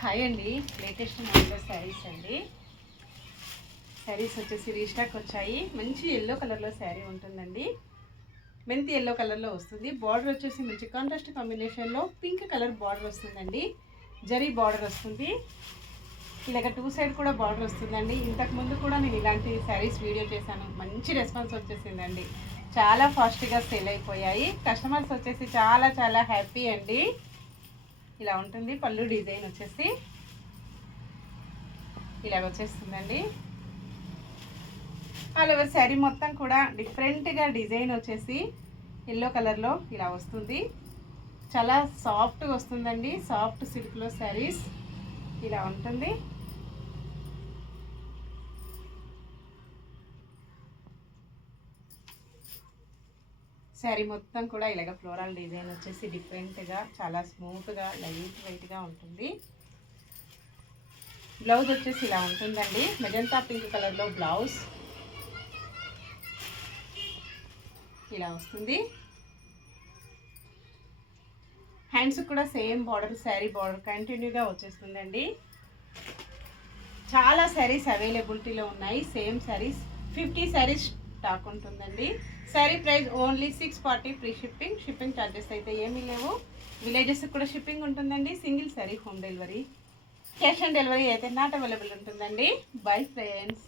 Hi అండి, latest model saris అండి. శారీస్ వచ్చేసి రీస్టాక్ వచ్చాయి. మంచి ఎల్లో కలర్లో శారీ ఉంటుందండి. మెంతి ఎల్లో కలర్లో వస్తుంది. బార్డర్ వచ్చేసి మంచి కాంట్రాస్ట్ కాంబినేషన్లో పింక్ కలర్ బార్డర్ వస్తుందండి. జరీ బార్డర్ వస్తుంది. ఇలాగ 2 సైడ్ కూడా బార్డర్ వస్తుందండి. ఇంతకుముందు కూడా నేను ఇలాంటి శారీస్ వీడియో చేశాను. మంచి రెస్పాన్స్ వచ్చేసిందండి. చాలా ఫాస్ట్గా సేల్ అయిపోయాయి. కస్టమర్స్ వచ్చేసి చాలా హ్యాపీ అండి. ఇలా ఉంటుంది. పళ్ళు డిజైన్ వచ్చేసి ఇలాగ వచ్చేస్తుందండి. ఆల్ ఓవర్ శారీ మొత్తం కూడా డిఫరెంట్గా డిజైన్ వచ్చేసి ఎల్లో కలర్లో ఇలా వస్తుంది. చాలా సాఫ్ట్గా వస్తుందండి. సాఫ్ట్ సిల్క్లో శారీస్ ఇలా ఉంటుంది. శారీ మొత్తం కూడా ఇలాగ ఫ్లోరల్ డిజైన్ వచ్చేసి డిఫరెంట్గా చాలా స్మూత్గా లైట్ వెయిట్గా ఉంటుంది. బ్లౌజ్ వచ్చేసి ఇలా ఉంటుందండి. మెజంతా పింక్ కలర్లో బ్లౌజ్ ఇలా వస్తుంది. హ్యాండ్స్ కూడా సేమ్ బార్డర్, శారీ బార్డర్ కంటిన్యూగా వచ్చేస్తుందండి. చాలా శారీస్ అవైలబిలిటీలో ఉన్నాయి. సేమ్ శారీస్ 50 శారీస్ స్టాక్ ఉంటుందండి. Sari price only 640 free shipping. Shipping charges అయితే ఏమీ లేవు. విలేజెస్కి కూడా షిప్పింగ్ ఉంటుందండి. Single sari home delivery. Cash on delivery అయితే నాట్ అవైలబుల్ ఉంటుందండి. Bye friends.